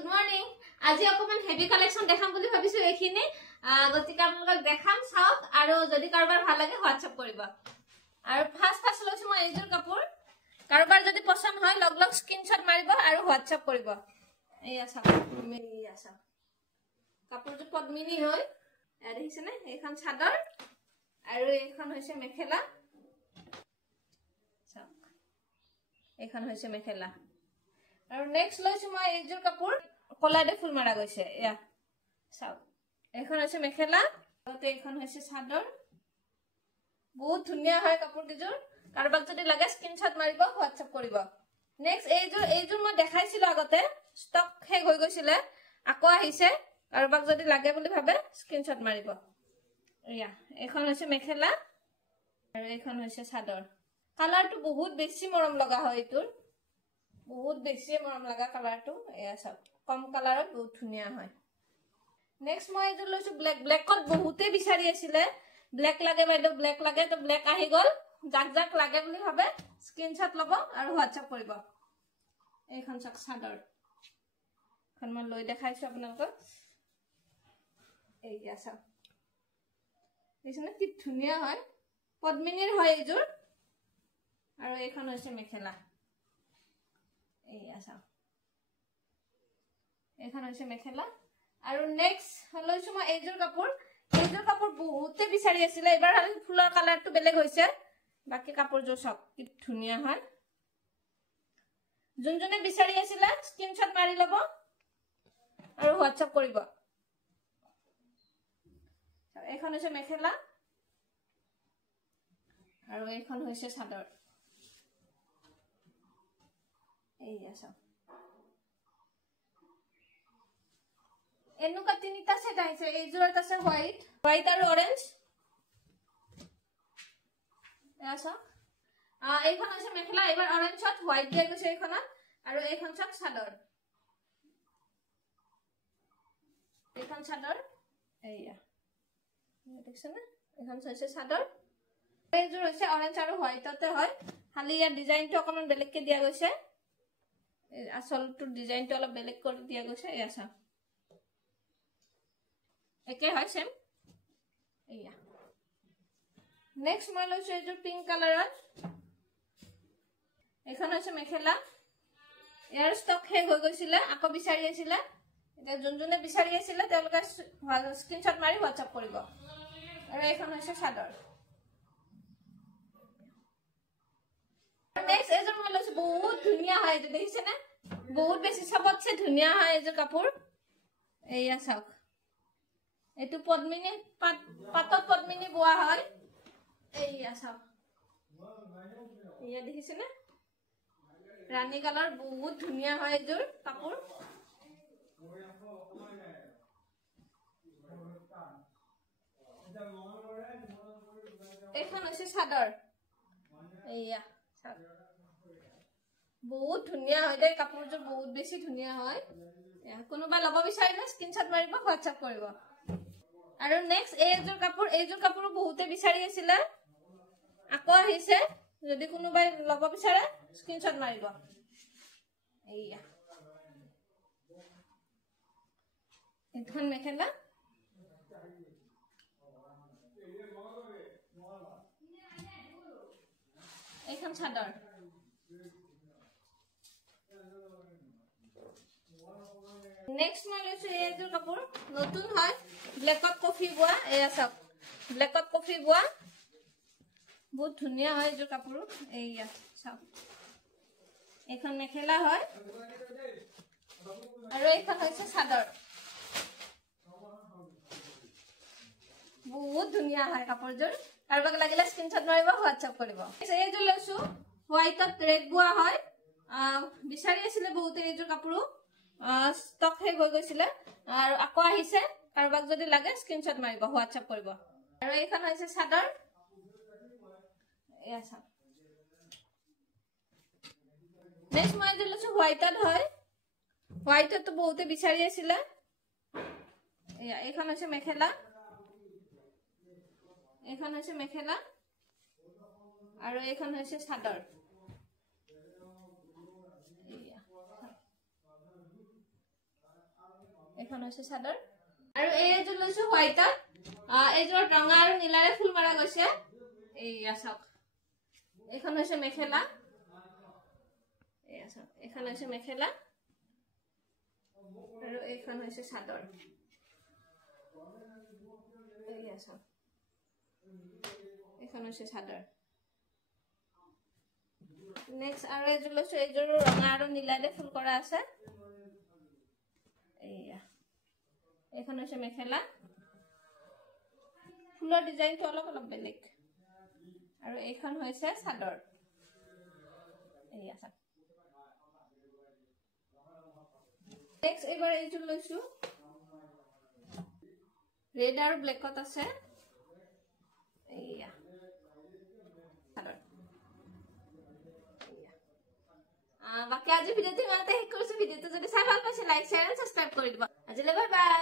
good morning আজি অকমান heavy collection দেখাম বুলি ভাবিছো এখিনি গতিকে আপোনালোকক দেখাম চাওক আৰু যদি কাৰোবাৰ ভাল লাগে হোৱাটসঅ্যাপ কৰিব আৰু ফাৰ্স্ট লৈছো মই এইযোৰ কাপোৰ কাৰোবাৰ যদি পছন্দ হয় লগ লগ স্ক্ৰিনশ্বট মাৰিব আৰু হোৱাটসঅ্যাপ কৰিব এইয়া চাওক কাপোৰটো পদ্মিনী হয় দেখিছে নে এইখন চাদৰ আৰু এইখন হৈছে মেখেলা চাওক এইখন হৈছে মেখেলা আৰু নেক্সট লৈছো মই এইযোৰ কাপোৰ কলাডে ফুল মাৰা গৈছে এয়া চাওক এইখন হৈছে মেখেলা আৰু এইখন হৈছে চাদৰ বহুত ধুনিয়া হয় কাপোৰ কিযোৰ কাৰোবাক যদি লাগে স্ক্ৰিনশ্বট মাৰিব হোৱাটসঅ্যাপ কৰিব নেক্সট এইযোৰ মই দেখাইছিলো আগতে ষ্টক শেষ হৈ গৈছিলে আকৌ আহিছে কাৰোবাক যদি লাগে বুলি ভাবে স্ক্ৰিনশ্বট মাৰিব এয়া এইখন হৈছে মেখেলা আৰু এইখন হৈছে চাদৰ কালাৰটো বহুত বেছি মৰম লগা হয় এইটোৰ বহুত বেছি মৰম লগা কালাৰটো এয়া চাওক কম কালাৰত বহুত ধুনিয়া হয় নেক্সট মই এইযোৰ লৈছো ব্লেকত বহুতে বিচাৰি আছিলে ব্লেক লাগে বাইদেউ ব্লেক লাগে তো ব্লেক আহি গল জাক লাগে বুলি ভাবে স্ক্ৰিনশ্বট লব আৰু হোৱাটসঅ্যাপ কৰিব এইখন চাওক চাদৰ খন মই লৈ দেখাইছো আপোনালোকক এইয়া চাওক দেখিছেনে কি ধুনিয়া হয় পদ্মিনীৰ হয় এইযোৰ আৰু এইখন হৈছে মেখেলা এইয়া চাওক এইখন হৈছে মেখেলা আৰু নেক্সট লৈছো মই এইযোৰ কাপোৰ বহুতে বিচাৰি আছিলে এবাৰ খালি ফুলৰ কালাৰটো বেলেগ হৈছে বাকি কাপোৰযোৰ সব কি ধুনিয়া হয় যোনজনে বিচাৰি আছিলে স্ক্ৰিনশ্বট মাৰি লব আৰু হোৱাটসঅ্যাপ কৰিব এইখন হৈছে মেখেলা আৰু এইখন হৈছে চাদৰ এইয়া চাওক এনেকুৱা তিনিটা সেট আহিছে এইযোৰত আছে হোৱাইট আৰু অৰেঞ্জ এয়া চাওক এইখন হৈছে মেখেলা এবাৰ অৰেঞ্জত হোৱাইট দিয়া গৈছে এইখনত আৰু এইখন চাওক চাদৰ এইখন চাদৰ এইয়া দেখিছেনে এইখন হৈছে চাদৰ এইযোৰ হৈছে অৰেঞ্জ আৰু হোৱাইটতে হয় খালি ইয়াৰ ডিজাইনটো অকমান বেলেগকে দিয়া গৈছে আসলটো ডিজাইনটো অলপ বেলেগ কৰি দিয়া গৈছে এয়া চাওক একে হয় সেম এইয়া নেক্সট মই লৈছো এইযোৰ পিংক কালাৰত এইখন হৈছে মেখেলা ইয়াৰ ষ্টক শেষ হৈ গৈছিলে আকৌ বিচাৰি আছিলে এতিয়া যোনজনে বিচাৰি আছিলে তেওঁলোকে স্ক্ৰিনশ্বট মাৰি হোৱাটসঅ্যাপ কৰিব আৰু এইখন হৈছে চাদৰ নেক্সট এইযোৰ মই লৈছো বহুত ধুনিয়া হয় এইটো দেখিছেনে বহুত বেছি সবতছে ধুনিয়া হয় এইযোৰ কাপোৰ এইয়া চাওক এইটো পদ্মিনী পাতত পদ্মিনী বোৱা হয় এইয়া চাওক এইয়া দেখিছেনে ৰাণী কালাৰ বহুত ধুনিয়া হয় এইযোৰ কাপোৰ এইখন হৈছে চাদৰ এইয়া বহুত ধুনিয়া হয় দেই কাপোৰযোৰ বহুত বেছি ধুনিয়া হয় কোনোবা লব বিচাৰিলে স্ক্ৰিনশ্বট মাৰিব হোৱাটসঅ্যাপ কৰিব আৰু নেক্সট এইযোৰ কাপোৰ বহুতে বিচাৰি আছিলে আকৌ আহিছে যদি কোনোবাই লব বিচাৰে স্ক্ৰিনশ্বট মাৰিব এইয়া এইখন মেখেলা এইখন চাদৰ নেক্সট মই লৈছো এইযোৰ কাপোৰ নতুন হয় ব্লেকত কফি বোৱা এয়া চাওক ব্লেকত কফি বোৱা বহুত ধুনিয়া হয় এইযোৰ কাপোৰ এইয়া চাওক এইখন মেখেলা হয় আৰু এইখন হৈছে চাদৰ বহুত ধুনিয়া হয় কাপোৰযোৰ কাৰোবাক লাগিলে স্ক্ৰিনশ্বট মাৰিব হোৱাটসঅ্যাপ কৰিব এইযোৰ লৈছো হোৱাইটত ৰেড বোৱা হয় বিচাৰি আছিলে বহুতে এইযোৰ কাপোৰো ষ্টক শেষ হৈ গৈছিলে আৰু আকৌ আহিছে কাৰোবাক যদি লাগে স্ক্ৰিনশ্বট মাৰিব হোৱাটসঅ্যাপ কৰিব আৰু এইখন হৈছে চাদৰ এয়া চাওক নেক্সট মই এইযোৰ লৈছো হোৱাইটত হয় হোৱাইটতো বহুতে বিচাৰি আছিলে এয়া এইখন হৈছে মেখেলা আৰু এইখন হৈছে চাদৰ এখন হৈছে চাদৰ আৰু এইযোৰ লৈছো হোৱাইটত এইযোৰ ৰঙা আৰু নীলাৰে ফুল মাৰা গৈছে এইয়া চাওক এখন হৈছে মেখেলা এইয়া চাওক এখন হৈছে মেখেলা আৰু এইখন হৈছে চাদৰ এইয়া চাওক এখন হৈছে চাদৰ নেক্সট আৰু এইযোৰ লৈছো এইযোৰ ৰঙা আৰু নীলাৰে ফুল কৰা আছে এইয়া এখন হৈছে মেখেলা ফুলৰ ডিজাইনটো অলপ অলপ বেলেগ আৰু এইখন হৈছে চাদৰ এইয়া চাওক নেক্সট এবাৰ এইযোৰ লৈছো ৰেড আৰু ব্লেকত আছে এইয়া চাদৰ বাকি আজি ভিডিওটো ইমানতে শেষ কৰিছো ভিডিওটো যদি চাই ভাল পাইছে লাইক শ্বেয়াৰ আৰু সাবস্ক্ৰাইব কৰি দিব আজিলৈ বাই বাই